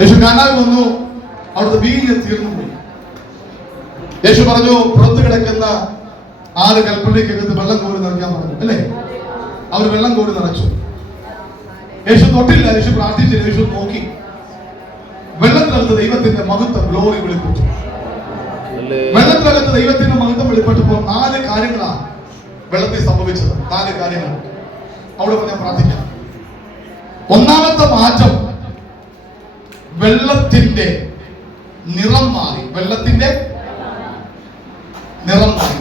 യേശു കാനാവിൽ വന്നു, അവിടുത്തെ വീഞ്ഞ് തീർന്നു പോയി. യേശു പറഞ്ഞു, പുറത്ത് കിടക്കുന്ന 6 കൽപ്പനയ്ക്കകത്ത് വെള്ളം കോരി നിറയ്ക്കാൻ പറഞ്ഞു, അല്ലേ? അവർ വെള്ളം കോരി നിറച്ചു. യേശു തൊട്ടില്ല, യേശു പ്രാർത്ഥിച്ചില്ല, യേശു നോക്കി. വെള്ളത്തിനകത്ത് ദൈവത്തിന്റെ മഹത്വം, ഗ്ലോറി വെളിപ്പെട്ടു. വെള്ളത്തിനകത്ത് ദൈവത്തിന്റെ മഹത്വം വെളിപ്പെട്ടപ്പോൾ 4 കാര്യങ്ങളാണ് വെള്ളത്തിൽ സംഭവിച്ചത്. 4 കാര്യങ്ങൾ അവിടെ ഞാൻ പ്രാർത്ഥിക്കാം. ഒന്നാമത്തെ മാറ്റം, വെള്ളത്തിന്റെ നിറം മാറി. വെള്ളത്തിന്റെ നിറം മാറി.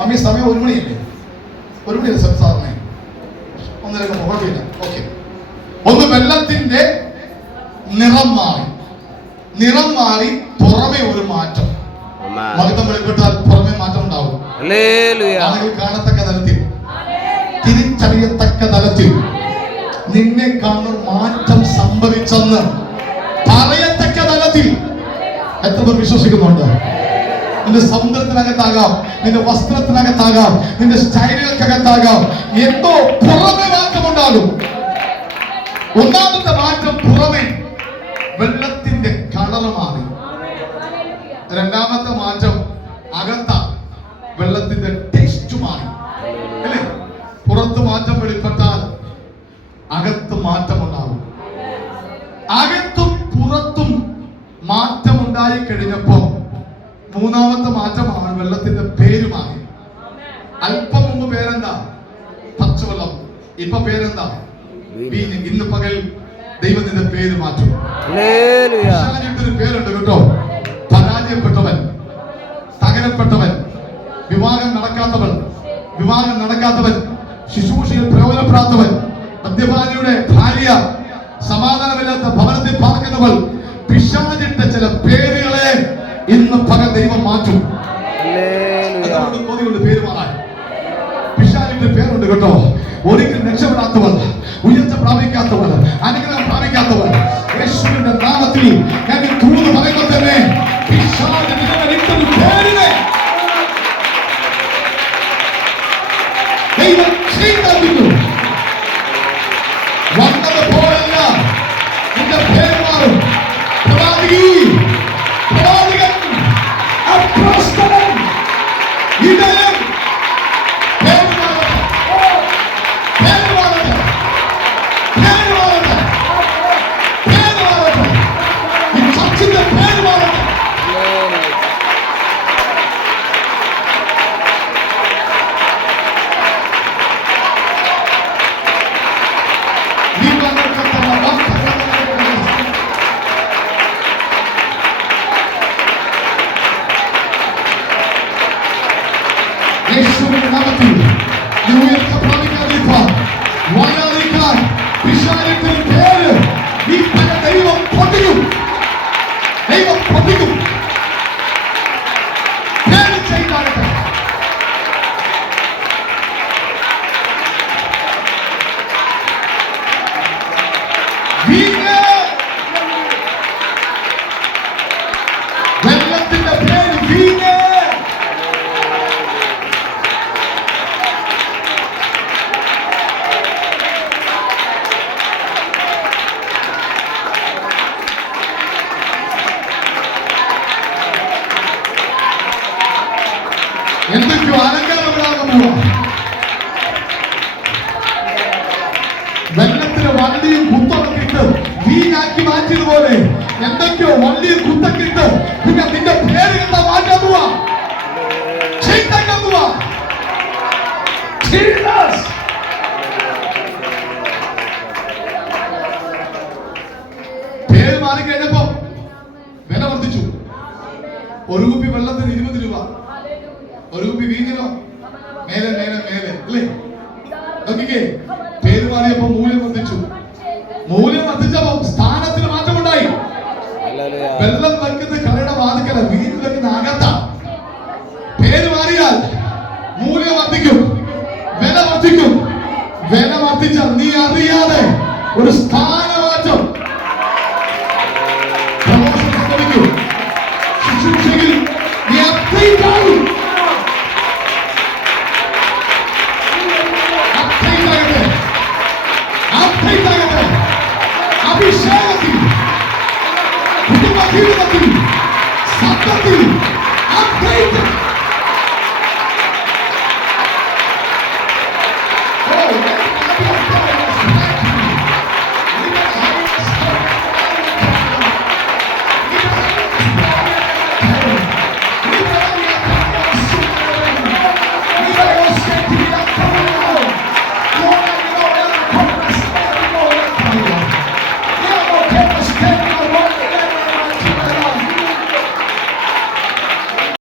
അമ്മ സമയം 1 മണിയല്ലേ? 1 മണിയല്ലേ സാധാരണ? 1:30 കുഴപ്പമില്ല. ഓക്കെ. ഒന്ന്, വെള്ളത്തിന്റെ നിറം മാറി. നിറം മാറി പുറമെ ഒരു മാറ്റം. മഹത്വം വെളിപ്പെട്ടാൽ പുറമെ മാറ്റം ഉണ്ടാവും. ആളുകൾ കാണത്തക്ക തലത്തിൽ, തിരിച്ചറിയത്തക്ക തലത്തിൽ നിന്നെ കാണുന്ന മാറ്റം സംഭവിച്ചെന്ന് പറയത്തക്ക തലത്തിൽ എത്ര പേർ വിശ്വസിക്കുന്നുണ്ട്? നിന്റെ സൗന്ദര്യത്തിനകത്താകാം, നിന്റെ വസ്ത്രത്തിനകത്താകാം, നിന്റെ സ്റ്റൈലുകൾക്കകത്താകാം, എന്തോ പുറമെ മാറ്റമുണ്ടാകും. ഒന്നാമത്തെ മാറ്റം പുറമെ, വെള്ളത്തിന്റെ കളർ മാറി. രണ്ടാമത്തെ മാറ്റം അകത്ത, വെള്ളത്തിന്റെ ടേസ്റ്റ് മാറി, അല്ലേ? പുറത്ത് മാറ്റം വെളിപ്പെട്ടാൽ അകത്ത് മാറ്റമുണ്ടാകും. അകത്തും പുറത്തും മാറ്റമുണ്ടായി കഴിഞ്ഞപ്പോ മൂന്നാമത്തെ മാറ്റമാണ് വെള്ളത്തിന്റെ പേര് മാറി. അല്പം മുമ്പ് പേരെന്താ? പച്ചവെള്ളം. ഇപ്പൊ പേരെന്താ? വീഞ്ഞ്. ഇന്ന് പകൽ ദൈവത്തിന്റെ പേര് മാറ്റും. ഒരു പേരുണ്ട് കേട്ടോ. പരാജയപ്പെട്ടവൻ, തകരപ്പെട്ടവൻ, വിവാഹം നടക്കാത്തവൻ, ശുശ്രൂഷയിൽ പ്രയോജനപ്പെടാത്തവൻ, മദ്യപാനിയുടെ ഭാര്യ, സമാധാനമില്ലാത്ത ഭവനത്തിൽ പാർക്കുന്നവൾ, പിശാചിട്ട ചില പേരുകളെ ഇന്ന് പകൽ ദൈവം മാറ്റും. പേര് മാറാൻ പിശാചിന്റെ പേരുണ്ട് കേട്ടോ. ഒരിക്കലും രക്ഷപ്പെടാത്തവൾ, ഉയർച്ച പ്രാപിക്കാത്തവൾ, അനുഗ്രഹം പ്രാപിക്കാത്തവൾ, യേശുവിന്റെ നാമത്തിൽ ഞാൻ തൂന്ന് പറയുമ്പോൾ തന്നെ പിശാചിന്റെ പേരിനെ ദൈവം ചെയ്തു. വന്നത് പോലല്ല, നിന്റെ പേര് മാറും. പ്രവാചകൻ, അപ്രസ്തവൻ, ഇടയൻ, പേര് മാറട്ടെ, പേര് മാറട്ടെ, പേര് മാറട്ടെ, പേര് മാറട്ടെ. ഈ ചർച്ചിന്റെ പേര് മാറട്ടെ. യേശുവിന്റെ നാമത്തിൽ ഉയർച്ച പ്രാപിക്കാതിരിക്കാൻ, വളരാതിരിക്കാൻ പിശാചിന്റെ പേര് ഈ ദൈവം പൊട്ടിക്കും. ദൈവം പൊട്ടിക്കും. പേര് ചെയ്താകട്ടെ. വെള്ളത്തിന്റെ പേര് വീഞ്ഞ്. എന്തൊക്കെയോ അലങ്കാരപ്പെടാതെ പോവാം. വെള്ളത്തിന് വള്ളിയും കുത്തൊക്കെ ഇട്ട് വീഞ്ഞാക്കി മാറ്റിയതുപോലെ എന്തൊക്കെയോ വള്ളിയും കുത്തൊക്കെ ഇട്ട് പിന്നെ നിന്റെ പേര് എന്താ മാറ്റാൻ പോവാ? ചെയ്തേക്കാൻ പോവാ. പേര് മാറിക്കഴിഞ്ഞപ്പോ വില വർദ്ധിച്ചു. ഒരു കുപ്പി വെള്ളത്തിന് 20 രൂപ, ഒരു കുപ്പി വീഞ്ഞിനോ മേലെ മേലെ മേലെ, അല്ലേ? നോക്കിക്കേ, പേര് മാറിയപ്പോ മൂല്യം വർദ്ധിച്ചു. മൂല്യം വർദ്ധിച്ചപ്പോ സ്ഥാനത്തിന് മാറ്റമുണ്ടായി. വെള്ളം വെക്കുന്ന കടയുടെ വാതിക്കല, വീഞ്ഞ് വെക്കുന്ന അകത്ത. പേര് മാറിയാൽ മൂല്യം വർദ്ധിക്കും, വില വർദ്ധിക്കും. വില വർദ്ധിച്ചാൽ നീ അറിയാതെ ഒരു സ്ഥാനമാറ്റം സംഭവിക്കും. ശുശ്രൂഷയിൽ നീ അപ്ഡേറ്റ് ആകും. അഭിഷേകത്തിൽ ജീവിതത്തിൽ സത്യത്തിൽ